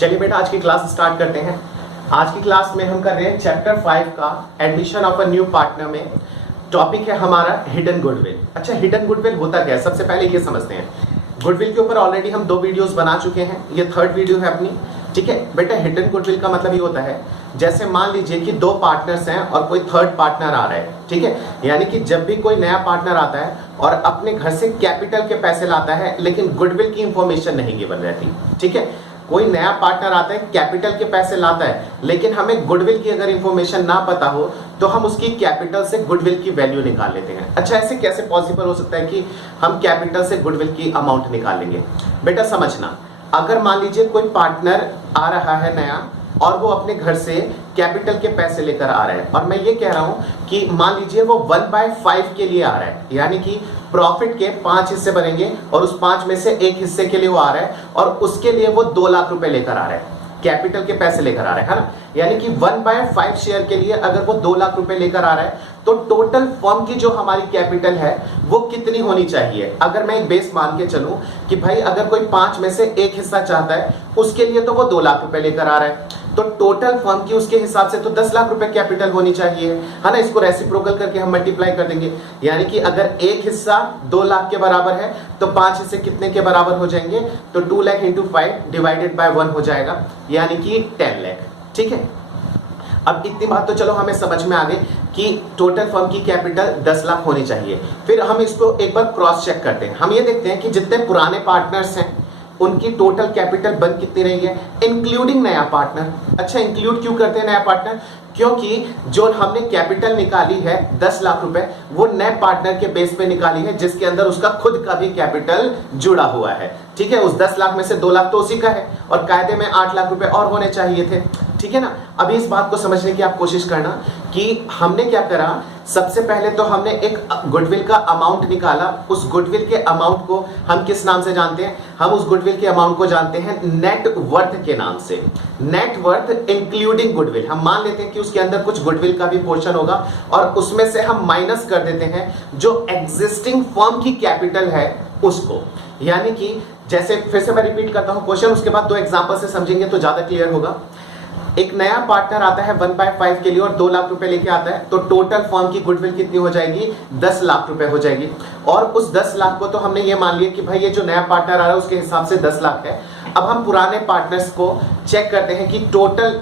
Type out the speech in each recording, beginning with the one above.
चलिए बेटा आज की क्लास स्टार्ट करते हैं। आज की क्लास में हम कर रहे हैं चैप्टर 5 का admission of a new partner में। टॉपिक है हमारा हिडन गुडविल। अच्छा, हिडन गुडविल होता क्या है? सबसे पहले ये समझते हैं। गुडविल के ऊपर ऑलरेडी हम 2 वीडियोस बना चुके हैं, ये 3rd वीडियो है अपनी। ठीक है बेटा, हिडन गुडविल का मतलब ये होता है जैसे मान लीजिए कि 2 पार्टनर्स हैं और कोई 3rd पार्टनर आ रहा है। ठीक है, यानी कि जब भी कोई नया पार्टनर आता है और अपने घर से कैपिटल के पैसे लाता है लेकिन गुडविल की इंफॉर्मेशन नहीं गिवन रहती। ठीक है, कोई नया पार्टनर आता है, कैपिटल के पैसे लाता है, लेकिन हमें गुडविल की अगर इंफॉर्मेशन ना पता हो तो हम उसकी कैपिटल से गुडविल की वैल्यू निकाल लेते हैं। अच्छा, ऐसे कैसे पॉसिबल हो सकता है कि हम कैपिटल से गुडविल की अमाउंट निकाल लेंगे? बेटा समझना, अगर मान लीजिए कोई पार्टनर आ रहा है नया और वो अपने घर से कैपिटल के पैसे लेकर आ रहा है, और मैं ये कह रहा हूं कि मान लीजिए वो 1/5 के लिए आ रहा है, यानी कि प्रॉफिट के 5 हिस्से बनेंगे और उस 5 में से एक हिस्से के लिए वो आ रहा है और उसके लिए वो 2 लाख रुपए लेकर आ रहा है, कैपिटल के पैसे लेकर आ रहा है ना। यानी कि 1/5 शेयर के लिए अगर वो 2 लाख रुपए लेकर आ रहा है तो टोटल फर्म की जो हमारी कैपिटल है वो कितनी होनी चाहिए? अगर मैं एक बेस मान के चलूं कि भाई अगर कोई 5 में से एक हिस्सा चाहता है उसके लिए तो वो 2 लाख रुपए लेकर आ रहा है, तो टोटल फर्म की उसके हिसाब से तो 10 लाख रुपए कैपिटल होनी चाहिए, है ना। इसको रेसिप्रोकल करके हम मल्टीप्लाई कर देंगे, यानी कि अगर एक हिस्सा 2 लाख के बराबर है तो 5 हिस्से कितने के बराबर हो जाएंगे? तो 2 लाख इंटू 5 डिवाइडेड बाय 1 हो जाएगा, यानी कि 10 लाख। ठीक है, अब इतनी बात तो चलो हमें समझ में आ गई कि टोटल फर्म की कैपिटल 10 लाख होनी चाहिए। फिर हम इसको एक बार क्रॉस चेक करते हैं। हम ये देखते हैं कि जितने पुराने पार्टनर्स हैं उनकी टोटल कैपिटल बन कितनी रही है, इंक्लूडिंग नया पार्टनर। अच्छा, इंक्लूड क्यों करते हैं नया पार्टनर? क्योंकि जो हमने कैपिटल निकाली है 10 लाख रुपए, वो नए पार्टनर के बेस पे निकाली है जिसके अंदर उसका खुद का भी कैपिटल जुड़ा हुआ है। ठीक है, उस 10 लाख में से 2 लाख तो उसी का है और कायदे में 8 लाख रुपए और होने चाहिए थे। ठीक है ना। अभी इस बात को समझने की आप कोशिश करना कि हमने क्या करा। सबसे पहले तो हमने एक गुडविल का अमाउंट निकाला। उस गुडविल के अमाउंट को हम किस नाम से जानते हैं? हम उस गुडविल के अमाउंट को जानते हैं नेट वर्थ के नाम से। Net worth including goodwill. हम मान लेते हैं कि उसके अंदर कुछ गुडविल का भी पोर्शन होगा और उसमें से हम माइनस कर देते हैं जो एग्जिस्टिंग फर्म की कैपिटल है उसको। यानी कि जैसे फिर से मैं रिपीट करता हूं क्वेश्चन, उसके बाद 2 एग्जांपल से समझेंगे तो ज्यादा क्लियर होगा। एक नया पार्टनर आता है 1/5 के लिए और 2 लाख रुपए लेके आता है, तो टोटल फर्म की गुडविल कितनी हो जाएगी? 10 लाख रुपए हो जाएगी। और उस 10 लाख को तो हमने ये मान लिया कि भाई ये जो नया पार्टनर आ रहा है उसके हिसाब से 10 लाख है। अब हम पुराने पार्टनर्स को चेक करते हैं कि टोटल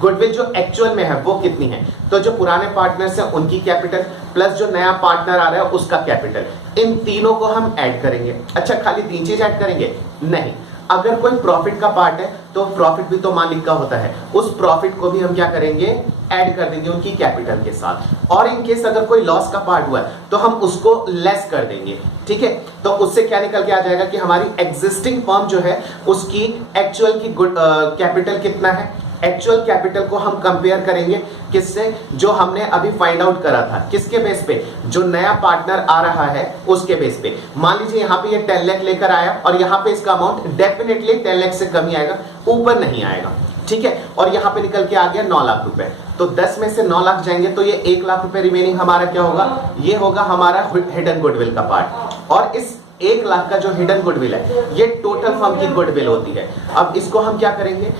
गुडविल जो एक्चुअल में है वो कितनी है। तो जो पुराने पार्टनर्स हैं उनकी कैपिटल प्लस जो नया पार्टनर आ रहा है उसका कैपिटल, इन तीनों को हम ऐड करेंगे। अच्छा, खाली 3 चीज ऐड करेंगे? नहीं, अगर कोई प्रॉफिट का पार्ट है तो प्रॉफिट भी तो मालिक का होता है, उस प्रॉफिट को भी हम क्या करेंगे? ऐड कर देंगे उनकी कैपिटल के साथ। और इन केस अगर कोई लॉस का पार्ट हुआ है तो हम उसको लेस कर देंगे। ठीक है, तो उससे क्या निकल के आ जाएगा कि हमारी एग्जिस्टिंग फर्म जो है उसकी एक्चुअल की कैपिटल कितना है। एक्चुअल कैपिटल को हम कंपेयर करेंगे किससे? जो हमने अभी फाइंड आउट करा था। किसके बेस पे? जो नया पार्टनर आ रहा है उसके बेस पे। मान लीजिए यहाँ पे ये 10 लाख लेकर आया और यहाँ पे इसका अमाउंट डेफिनेटली 10 लाख से कम ही आएगा, ऊपर नहीं आएगा। ठीक है, और यहाँ पे निकल के आ गया 9 लाख रुपए, तो 10 में से 9 लाख जाएंगे तो ये 1 लाख रुपए रिमेनिंग हमारा क्या होगा? ये होगा हमारा हिडन गुडविल का पार्ट। और इस 1 लाख का जो हिडन गुडविल है ये टोटल फर्म की गुडविल होती है। अब इसको हम क्या करेंगे?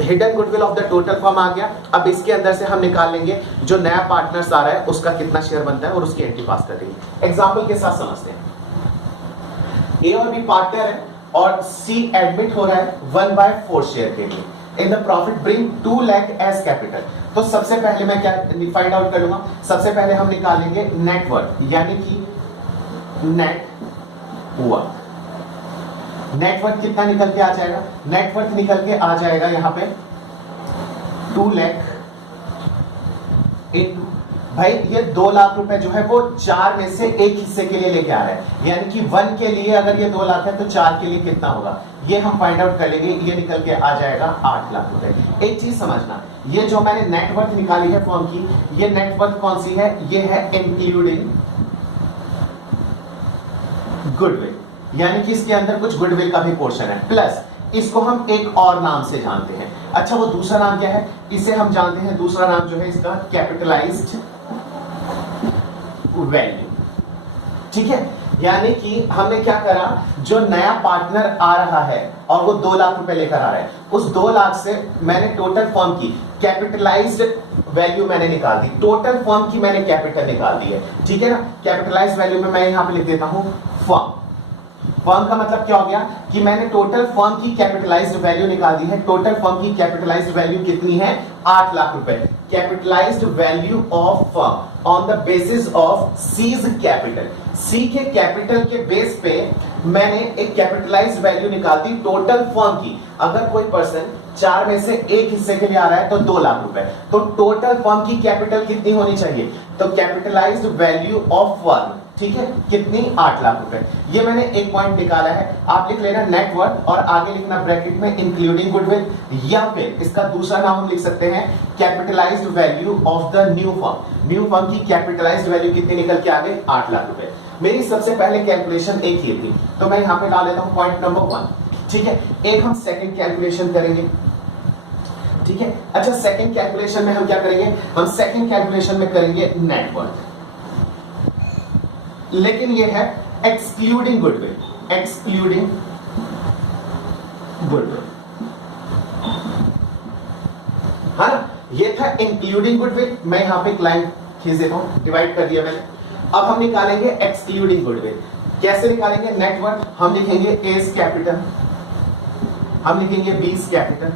Hidden goodwill of the total firm आ गया। अब इसके अंदर से हम निकाल लेंगे जो नया पार्टनर्स आ रहा है उसका कितना शेयर बनता है और उसकी एंट्री पास कर देंगे। एग्जांपल के साथ समझते हैं। ए और बी पार्टनर है और सी एडमिट हो रहा है 1/4 शेयर के लिए। In the profit bring 2 lakh as capital. तो सबसे पहले मैं क्या फाइंड आउट करूंगा? सबसे पहले हम निकालेंगे नेट वर्थ, यानी कि नेट वर्थ। नेटवर्थ कितना निकल के आ जाएगा? नेटवर्थ निकल के आ जाएगा यहाँ पे 2 लाख इंटू, भाई ये 2 लाख रुपए जो है वो 4 में से एक हिस्से के लिए लेके आ रहा है, यानी कि 1 के लिए अगर ये 2 लाख है तो 4 के लिए कितना होगा ये हम फाइंड आउट कर लेंगे। ये निकल के आ जाएगा 8 लाख रुपए। एक चीज समझना, ये जो मैंने नेटवर्थ निकाली है फर्म की, ये नेटवर्थ कौन सी है? ये है इंक्लूडिंग गुडविल, यानी कि इसके अंदर कुछ गुडविल का भी पोर्शन है, प्लस इसको हम एक और नाम से जानते हैं। अच्छा, वो दूसरा नाम क्या है? इसे हम जानते हैं, दूसरा नाम जो है इसका कैपिटलाइज्ड वैल्यू। ठीक है, यानी कि हमने क्या करा, जो नया पार्टनर आ रहा है और वो 2 लाख रुपए लेकर आ रहा है, उस 2 लाख से मैंने टोटल फर्म की कैपिटलाइज्ड वैल्यू मैंने निकाल दी, टोटल फर्म की मैंने कैपिटल निकाल दी है, ठीक है ना। कैपिटलाइज्ड वैल्यू में मैं यहां पे लिख देता हूं फर्म। फर्म का मतलब क्या हो गया कि मैंने टोटल फर्म की कैपिटलाइज्ड वैल्यू निकाल दी है। टोटल फर्म की कैपिटलाइज्ड वैल्यू कितनी है, 8 लाख रुपए। Capitalized value of firm on the basis of C's capital, C के कैपिटल के बेस पे मैंने एक कैपिटलाइज्ड वैल्यू निकाल दी टोटल फर्म की। अगर कोई पर्सन 4 में से एक हिस्से के लिए आ रहा है तो 2 लाख रुपए, तो टोटल फर्म की कैपिटल कितनी होनी चाहिए, तो कैपिटलाइज्ड वैल्यू ऑफ फर्म, ठीक है, कितनी, 8 लाख रुपए। ये मैंने एक पॉइंट निकाला है, आप लिख लेना नेटवर्थ और आगे लिखना ब्रैकेट में इंक्लूडिंग गुडविल, या फिर इसका दूसरा नाम हम लिख सकते हैं capitalised value of the new firm. New firm की कैपिटलाइज्ड वैल्यू कितनी निकल के आ गई, 8 लाख रुपए। मेरी सबसे पहले कैलकुलेशन एक ही थी, तो मैं यहां पे डाल देता हूं पॉइंट नंबर 1, ठीक है। एक हम सेकंड कैलकुलेशन करेंगे, ठीक है। अच्छा, सेकंड कैलकुलेशन में हम क्या करेंगे, हम सेकंड कैलकुलेशन में करेंगे नेटवर्थ, लेकिन ये है एक्सक्लूडिंग गुडविल, एक्सक्लूडिंग गुडविल, हाँ ना। ये था इंक्लूडिंग गुडविल, मैं यहां पे एक लाइन खींच देता हूं, डिवाइड कर दिया मैंने। अब हम निकालेंगे एक्सक्लूडिंग गुडविल। कैसे निकालेंगे, नेटवर्थ हम लिखेंगे एज कैपिटल, हम लिखेंगे बीस कैपिटल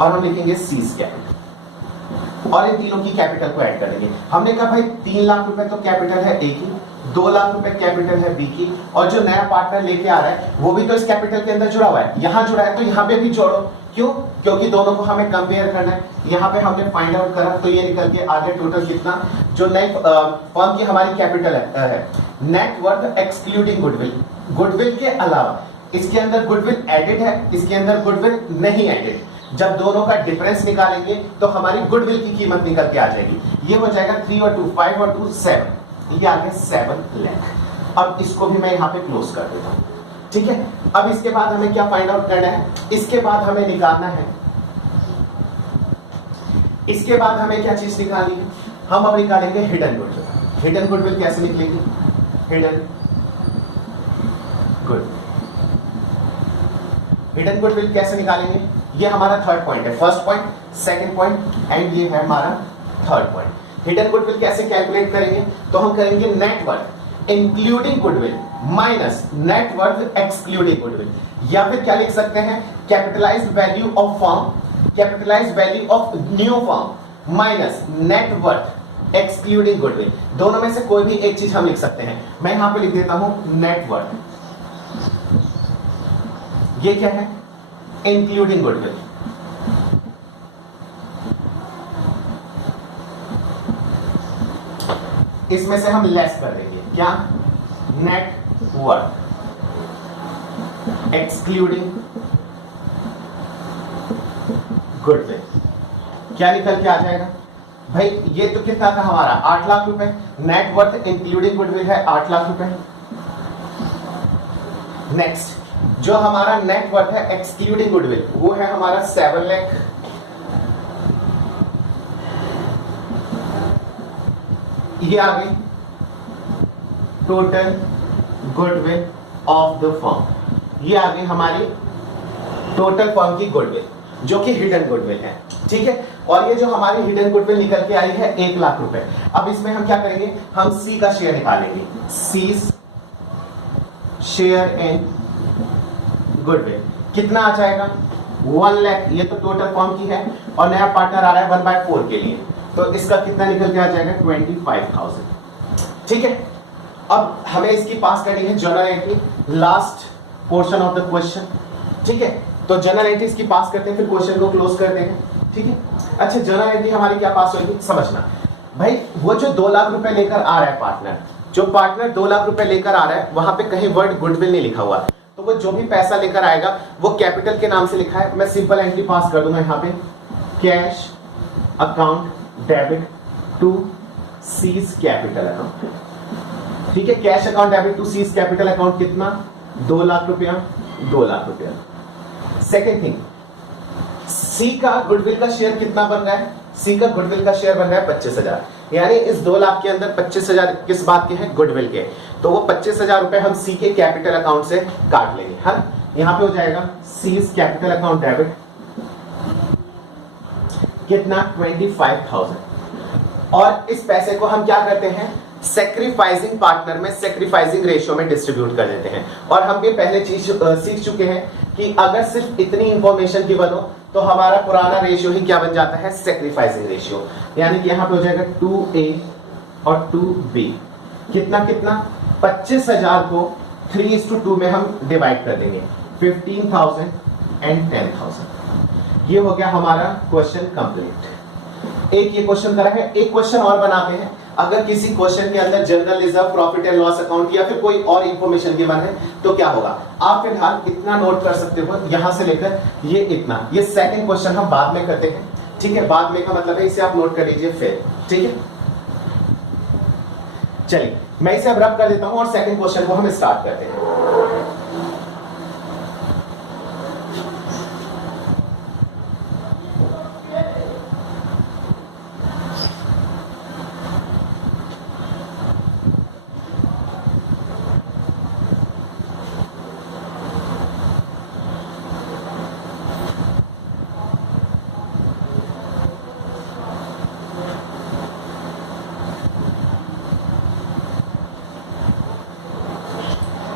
और हम लिखेंगे सीज कैपिटल, और इन तीनों की कैपिटल को ऐड करेंगे। हमने कहा भाई 3 लाख रुपए तो कैपिटल है ए की, 2 लाख रुपए कैपिटल है बी की, और जो नया पार्टनर लेके आ रहा है वो भी तो इस कैपिटल के अंदर जुड़ा हुआ है, यहां जुड़ा है तो यहां पे भी जोड़ो। क्यों, क्योंकि दोनों को हमें कंपेयर करना है। यहां पे हमने फाइंड आउट करा तो ये निकल के आगे टोटल कितना, जो नई फर्म की हमारी कैपिटल है नेटवर्थ एक्सक्लूडिंग गुडविल, गुडविल के अलावा इसके अंदर गुडविल एडेड है, इसके अंदर गुडविल नहीं एडेड। जब दोनों का डिफरेंस निकालेंगे तो हमारी गुडविल की कीमत निकल के आ जाएगी। ये हो जाएगा 3 और 2 5 और 2 7, ये आ गया 7 लाख। अब इसको भी मैं यहां पे क्लोज कर देता हूं, ठीक है। अब इसके बाद हमें क्या फाइंड आउट करना है, इसके बाद हमें निकालना है, इसके बाद हमें क्या चीज निकालनी है, हम अब निकालेंगे हिडन गुडविल। हिडन गुडविल कैसे निकलेगी, हिडन गुडविल, हिडन गुडविल कैसे निकालेंगे, ये हमारा थर्ड पॉइंट है। First point, second point and ये है हमारा थर्ड पॉइंट। हिडन गुडविल कैसे कैलकुलेट करेंगे, तो हम करेंगे net worth including goodwill minus net worth excluding goodwill, या फिर क्या लिख सकते हैं capitalised value of firm, capitalised value of new firm minus net worth excluding goodwill. दोनों में से कोई भी एक चीज हम लिख सकते हैं। मैं यहां पे लिख देता हूं नेटवर्थ, ये क्या है, इंक्लूडिंग गुडविल, इसमें से हम लेस कर देंगे, क्या, नेटवर्थ एक्सक्लूडिंग गुडविल। क्या निकल के आ जाएगा भाई, ये तो कितना था हमारा 8 लाख रुपए, नेटवर्थ इंक्लूडिंग गुडविल है 8 लाख रुपए। नेक्स्ट, जो हमारा नेटवर्थ है एक्सक्लूडिंग गुडविल वो है हमारा 7 लाख। ये आ गई total goodwill of the firm, ये आ गई हमारी टोटल फर्म की गुडविल जो कि हिडन गुडविल है, ठीक है। और ये जो हमारी हिडन गुडविल निकल के आई है 1 लाख रुपए। अब इसमें हम क्या करेंगे, हम सी का शेयर निकालेंगे, सीज शेयर इन गुडविल कितना आ जाएगा 1 लाख। ये तो टोटल फर्म की है और नया पार्टनर आ रहा है 1/4 के लिए, तो इसका कितना निकल के आ जाएगा 25,000, ठीक है। अब हमें इसकी पास करनी है journal entry, last portion of the question, ठीक है। तो जर्नल एंट्री इसकी पास करते हैं, फिर क्वेश्चन को क्लोज कर देंगे, ठीक है। अच्छा, जर्नल एंट्री हमारी क्या पास होगी, समझना भाई, वो जो 2 लाख रुपए लेकर आ रहा है पार्टनर, जो पार्टनर 2 लाख रुपए लेकर आ रहा है वहां पे कहीं वर्ड गुडविल नहीं लिखा हुआ, तो वो जो भी पैसा लेकर आएगा वो कैपिटल के नाम से लिखा है। मैं सिंपल एंट्री पास कर दूंगा यहाँ पे, cash account debit to C's capital account, ठीक है। Cash account debit to C's capital account कितना, 2 लाख रुपया, 2 लाख रुपया। सेकेंड थिंग, सी का गुडविल का शेयर कितना बन रहा है, सी का गुडविल का शेयर बन रहा है 25,000, यानी इस 2 लाख के अंदर 25,000 किस बात के हैं, गुडविल के। तो वो 25,000 रुपए हम सी के कैपिटल अकाउंट से काट लेंगे। हाँ, यहां पे हो जाएगा सीज कैपिटल अकाउंट डेबिट, कितना 25,000। और इस पैसे को हम क्या करते हैं, सेक्रीफाइसिंग पार्टनर में, सेक्रीफाइसिंग रेशियो में डिस्ट्रीब्यूट कर देते हैं। और हम ये पहले चीज सीख चुके हैं कि अगर सिर्फ इतनी इंफॉर्मेशन गिवन हो तो हमारा पुराना रेशियो ही क्या बन जाता है, सेक्रीफाइसिंग रेशियो। यानी कि यहां पे हो जाएगा 2A और 2B, कितना कितना 25,000 को 3:2 में हम डिवाइड कर देंगे, 15,000 एंड 10,000। ये हो गया हमारा क्वेश्चन कंप्लीट। एक ये क्वेश्चन करा है, एक क्वेश्चन और बनाते हैं। अगर किसी क्वेश्चन के अंदर general reserve, profit and loss account या फिर कोई और इंफॉर्मेशन गिवन है तो क्या होगा, आप फिलहाल इतना नोट कर सकते हो, यहां से लेकर ये इतना। ये सेकंड क्वेश्चन हम बाद में करते हैं, ठीक है, बाद में का मतलब है इसे आप नोट कर लीजिए फिर, ठीक है। चलिए मैं इसे अब रब कर देता हूं और सेकंड क्वेश्चन को हम स्टार्ट करते हैं।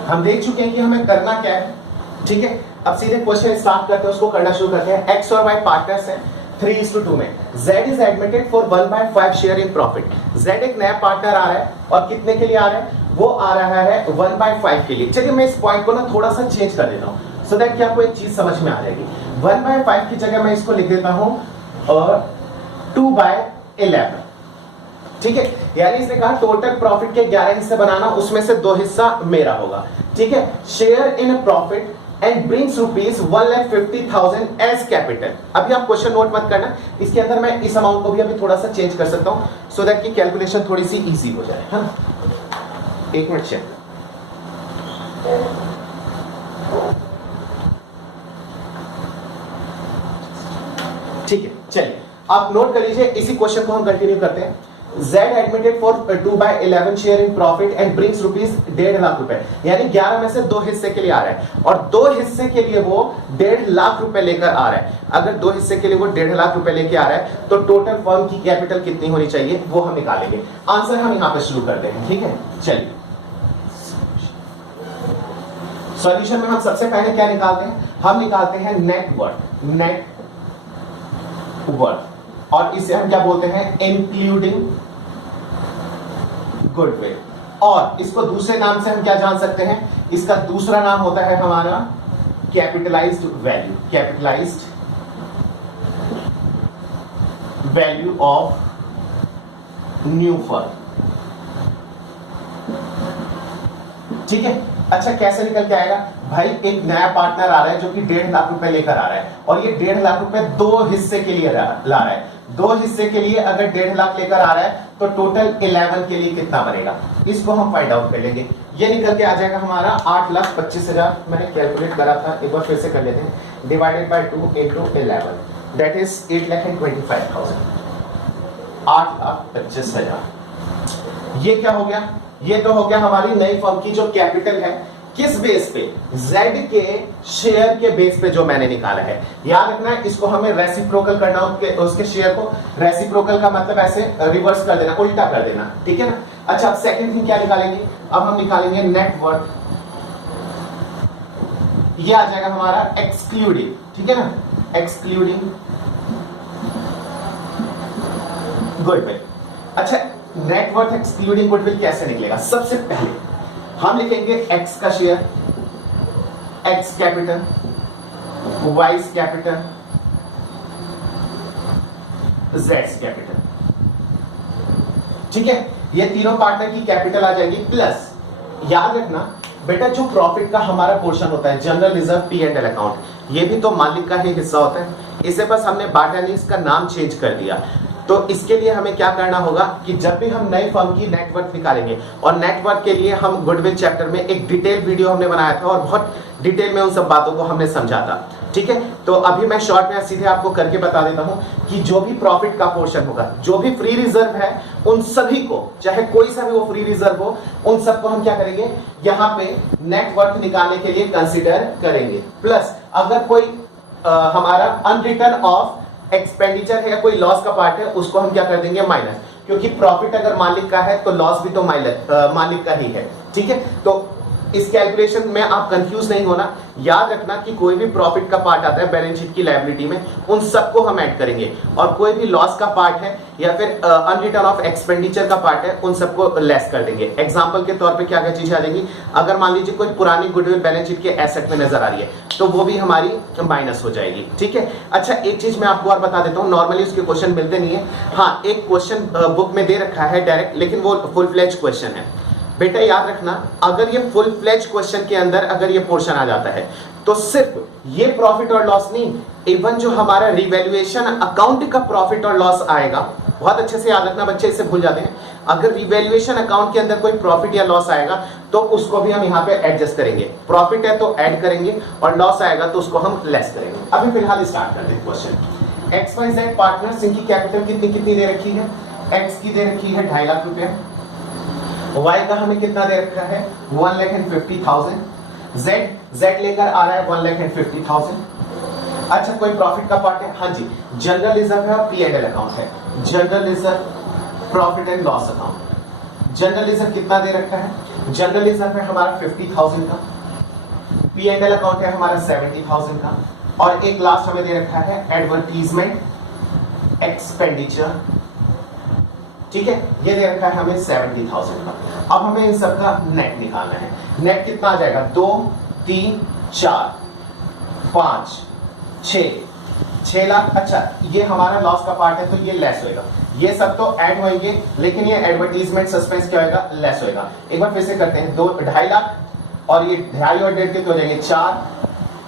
हम देख चुके हैं कि हमें करना क्या है, ठीक है। अब सीधे क्वेश्चन स्टार्ट करते हैं, उसको करना शुरू करते हैं। एक्स और वाई पार्टनर्स हैं 3:2 में। Z is admitted for 1/5 share in profit. Z एक नया पार्टनर आ रहा है और कितने के लिए आ रहा है, वो आ रहा है 1/5 के लिए। चलिए मैं इस पॉइंट को ना थोड़ा सा चेंज कर देता हूं सो दैट कि आपको एक चीज समझ में आ जाएगी। 1/5 की जगह मैं इसको लिख देता हूं और 2/11, ठीक है। यानी इसने कहा टोटल प्रॉफिट के 11 हिस्से बनाना, उसमें से 2 हिस्सा मेरा होगा, ठीक है। Share in profit and brings ₹1,50,000 as capital. अभी आप क्वेश्चन नोट मत करना, इसके अंदर मैं इस अमाउंट को भी अभी थोड़ा सा चेंज कर सकता हूं सो दैट कि कैलकुलेशन थोड़ी सी इजी हो जाए, है ना। एक मिनट चेक, ठीक है। चलिए आप नोट कर लीजिए, इसी क्वेश्चन को हम कंटिन्यू करते हैं। Z admitted for 2/11 share in profit and brings ₹1.5 lakh रुपए, यानी 11 में से 2 हिस्से के लिए आ रहा है और 2 हिस्से के लिए वो 1.5 लाख रुपए लेकर आ रहा है। अगर 2 हिस्से के लिए वो 1.5 लाख रुपए लेकर आ रहा है तो टोटल फर्म की कैपिटल कितनी होनी चाहिए वो हम निकालेंगे। आंसर हम यहां पे शुरू करते हैं, ठीक है। चलिए सॉल्यूशन में हम सबसे पहले क्या निकालते हैं, हम निकालते हैं नेट वर्थ, नेट वर्थ, और इसे हम क्या बोलते हैं, इंक्लूडिंग गुडविल। और इसको दूसरे नाम से हम क्या जान सकते हैं, इसका दूसरा नाम होता है हमारा capitalised value, capitalised value of new firm, ठीक है। अच्छा कैसे निकल के आएगा भाई, एक नया पार्टनर आ रहा है जो कि 1.5 लाख रुपए लेकर आ रहा है और ये 1.5 लाख रुपए 2 हिस्से के लिए ला रहा है। 2 हिस्से के लिए अगर 1.5 लाख लेकर आ रहा है तो टोटल 11 के लिए कितना बनेगा, इसको हम फाइंड आउट कर लेंगे। ये निकल के आ जाएगा हमारा 8,25,000, मैंने कैलकुलेट करा था, एक बार फिर से कर लेते हैं, divided by 2 into 11 that is 8,25,000, 8,25,000। ये क्या हो गया, ये तो हो गया हमारी नई फर्म की जो कैपिटल है, किस बेस पे, Z के शेयर के बेस पे जो मैंने निकाला है। याद रखना है इसको हमें रेसिप्रोकल करना, उसके शेयर को, रेसिप्रोकल का मतलब ऐसे रिवर्स कर देना, उल्टा कर देना, ठीक है ना। अच्छा अब सेकंड थिंग क्या निकालेंगे, अब हम निकालेंगे नेट वर्थ। ये आ जाएगा हमारा एक्सक्लूडिंग, ठीक है ना, एक्सक्लूडिंग गुडविल। अच्छा नेट वर्थ एक्सक्लूडिंग गुडविल कैसे निकलेगा, सबसे पहले हम लिखेंगे x का share, x capital, y capital, z capital, ठीक है। ये तीनों पार्टनर की कैपिटल आ जाएगी, प्लस याद रखना बेटा जो प्रॉफिट का हमारा पोर्शन होता है, जनरल रिजर्व, P&L अकाउंट, ये भी तो मालिक का ही हिस्सा होता है। इसे बस हमने बाटा नहीं, इसका नाम चेंज कर दिया। तो इसके लिए हमें क्या करना होगा कि जब भी हम नई फर्म की नेटवर्थ निकालेंगे, और नेटवर्थ के लिए हम गुडविल चैप्टर में एक डिटेल वीडियो हमने बनाया था और बहुत डिटेल में उन सब बातों को हमने समझा था, ठीक है, तो अभी मैं शॉर्ट में सीधे आपको करके बता देता हूं कि जो भी प्रॉफिट का पोर्शन होगा, जो भी फ्री रिजर्व है, उन सभी को, चाहे कोई सा भी वो फ्री रिजर्व हो, उन सबको हम क्या करेंगे, यहां पे नेट वर्थ निकालने के लिए कंसीडर करेंगे। प्लस अगर कोई हमारा अनरिटर्न ऑफ एक्सपेंडिचर है या कोई लॉस का पार्ट है, उसको हम क्या कर देंगे, माइनस, क्योंकि प्रॉफिट अगर मालिक का है तो लॉस भी तो मालिक का ही है। ठीक है, तो इस कैलकुलेशन में आप कंफ्यूज नहीं होना, याद रखना कि कोई भी प्रॉफिट का पार्ट आता है बैलेंस शीट की लायबिलिटी में, उन सबको हम ऐड करेंगे, और कोई भी लॉस का पार्ट है या फिर अनरिटर्न ऑफ एक्सपेंडिचर का पार्ट है, उन सबको लेस कर देंगे। एग्जांपल के तौर पे क्या क्या चीजें आ जाएंगी, अगर मान लीजिए कोई पुरानी गुडविल बैलेंस शीट के एसेट में नजर आ रही है तो वो भी हमारी माइनस हो जाएगी। ठीक है, अच्छा एक चीज मैं आपको और बता देता हूँ, नॉर्मली उसके क्वेश्चन मिलते नहीं है, हाँ एक क्वेश्चन बुक में दे रखा है डायरेक्ट, लेकिन वो फुल फ्लेज क्वेश्चन है। बेटा याद रखना, अगर ये फुल फ्लेज क्वेश्चन के अंदर अगर ये पोर्शन आ जाता है तो सिर्फ ये प्रॉफिट और लॉस नहीं, इवन जो हमारा रिवैल्यूएशन अकाउंट का प्रॉफिट और लॉस आएगा, बहुत अच्छे से याद रखना बच्चे, इससे भूल जाते हैं, अगर रिवैल्यूएशन अकाउंट के अंदर कोई प्रॉफिट या लॉस आएगा तो उसको भी हम यहाँ पे एडजस्ट करेंगे। प्रॉफिट है तो ऐड करेंगे और लॉस आएगा तो उसको हम लेस करेंगे। अभी फिलहाल स्टार्ट करते हैं क्वेश्चन। XYZ पार्टनर्स, इनकी कैपिटल कितनी दे रखी है, एक्स की दे रखी है 2.5 लाख रुपए, Y का हमें कितना दे रखा है 1,50,000, Z लेकर आ रहा है 1,50,000। अच्छा कोई प्रॉफिट का पार्ट है, हाँ जी, जनरल रिजर्व है और P&L अकाउंट है, general reserve, profit and loss account. General reserve कितना दे रखा है, जनरल रिजर्व है हमारा 50,000 का, P&L अकाउंट है हमारा 70,000 का, और एक लास्ट हमें दे रखा है एडवर्टीजमेंट एक्सपेंडिचर। ठीक है, ये दे रखा है हमें 70,000 का। अब हमें इन सब का नेट निकालना है। नेट कितना आ जाएगा, 2, 3, 4, 5, 6 लाख। अच्छा ये हमारा लॉस का पार्ट है तो ये लेस होएगा, ये सब तो ऐड होंगे लेकिन ये एडवर्टीजमेंट सस्पेंस क्या होएगा, लेस होएगा। एक बार फिर से करते हैं, 2.5 लाख और ये 2.5 और 1.5 कितने हो जाएंगे, 4,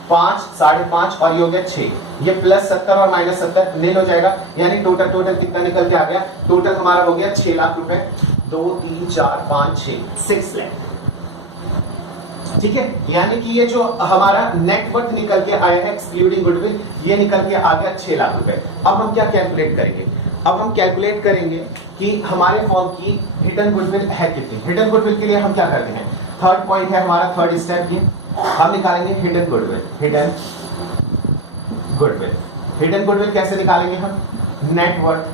5, 5.5 और ये हो गया 6, ये प्लस 70 और माइनस 70 नील हो जाएगा, यानी टोटल कितना निकल के आ गया, टोटल हमारा हो गया 6 लाख रुपए, 2, 3, 4, 5, 6 लाख। ठीक है, यानी कि ये जो हमारा नेटवर्थ निकल के आया है एक्सक्लूडिंग गुडविल, ये निकल के आ गया 6 लाख रुपए। अब हम क्या कैलकुलेट करेंगे, अब हम कैलकुलेट करेंगे कि हमारे फॉर्म की हिडन गुडविल है कितनी। हिडन गुडविल के लिए हम क्या करते हैं, थर्ड पॉइंट है हमारा, थर्ड स्टेप, ये हम निकालेंगे hidden goodwill. Hidden goodwill, hidden goodwill कैसे निकालेंगे हम, नेटवर्थ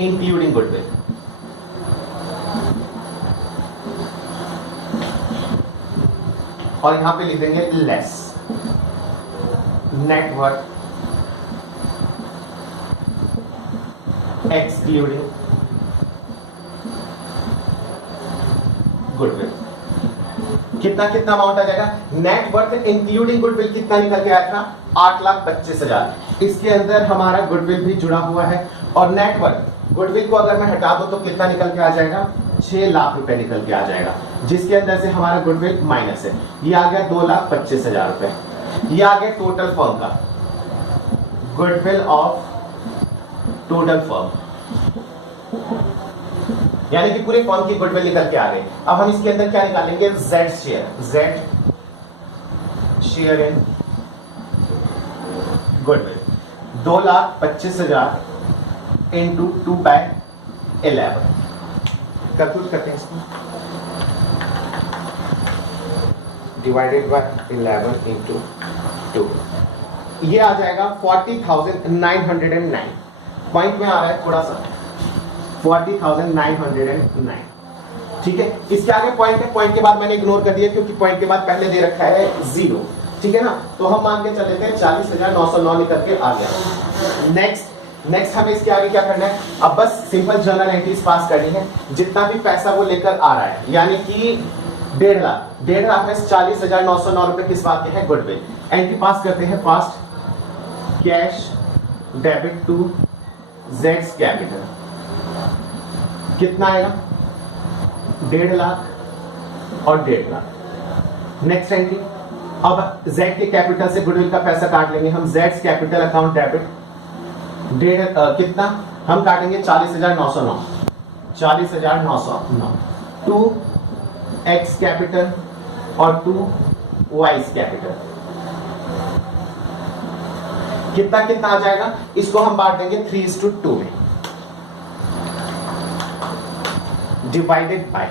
इंक्लूडिंग गुडविल, और यहां पे लिख देंगे लेस नेटवर्थ एक्सक्लूडिंग गुडविल। कितना अमाउंट आ जाएगा, नेट वर्थ इंक्लूडिंग गुडविल कितना निकल के आया था, 8,25,000। इसके अंदर हमारा गुडविल भी जुड़ा हुआ है, और नेट वर्थ गुडविल को अगर मैं हटा दूं तो कितना निकल के आ जाएगा, 6 लाख रुपए निकल के आ जाएगा, जिसके अंदर से हमारा गुडविल माइनस है, ये आ गया 2,25,000 रुपए। ये आ गया टोटल फर्म का गुडविल ऑफ टोटल फर्म, यानी कि पूरे फर्म की गुडविल निकल के आ गई। अब हम इसके अंदर क्या निकालेंगे, Z share in goodwill, 2,25,000 into 2/11 calculate करते हैं इसको, डिवाइडेड बाय 11 इंटू 2, ये आ जाएगा 40,909। पॉइंट में आ रहा है थोड़ा सा, 40,909। ठीक है, इसके आगे पॉइंट है, पॉइंट के बाद मैंने इग्नोर कर दिया क्योंकि पॉइंट के बाद पहले दे रखा है 0। ठीक है ना, तो हम मान के चले थे 40,909 निकल के आ गया। नेक्स्ट हमें इसके आगे क्या करना है, अब बस सिंपल जर्नल एंट्रीज पास करनी है, जितना भी पैसा वो लेकर आ रहा है, यानी कि 1.5 लाख में 40,909 रुपए किस बात के हैं, गुडविल। एंट्री पास करते हैं फास्ट, कैश डेबिट टू जेड्स कैपिटल, कितना आएगा, 1.5 लाख और 1.5 लाख। नेक्स्ट एंट्री, अब जेड के कैपिटल से गुडविल का पैसा काट लेंगे हम, जेड्स कैपिटल अकाउंट डेबिट, कितना हम काटेंगे 40,909, 40,909 टू एक्स कैपिटल और टू वाइज कैपिटल। कितना कितना आ जाएगा, इसको हम बांट देंगे 3:2 में, डिवाइडेड बाय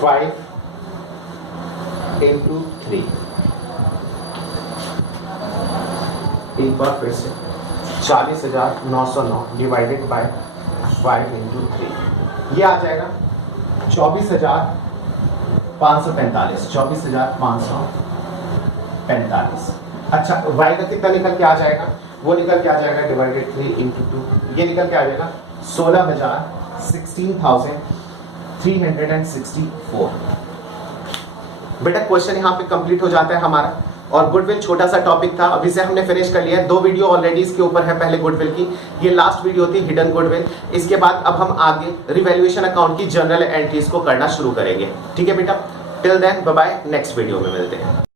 5 into 3। एक बार फिर से 40,909 डिवाइडेड बाय 5 into 3, ये आ जाएगा 24,545, 24,545। अच्छा, y का कितना निकल के आ जाएगा, वो निकल के आ जाएगा डिवाइडेड 3 into 2, ये निकल के आ जाएगा 16,364। बेटा क्वेश्चन यहाँ पे कंप्लीट हो जाता है हमारा। और गुडविल छोटा सा टॉपिक था, अभी से हमने फिनिश कर लिया है। 2 वीडियो ऑलरेडी इसके ऊपर है पहले गुडविल की, ये लास्ट वीडियो थी हिडन गुडविल। इसके बाद अब हम आगे रिवैल्यूएशन अकाउंट की जनरल एंट्रीज को करना शुरू करेंगे। ठीक है बेटा, till then bye bye, next video में मिलते हैं।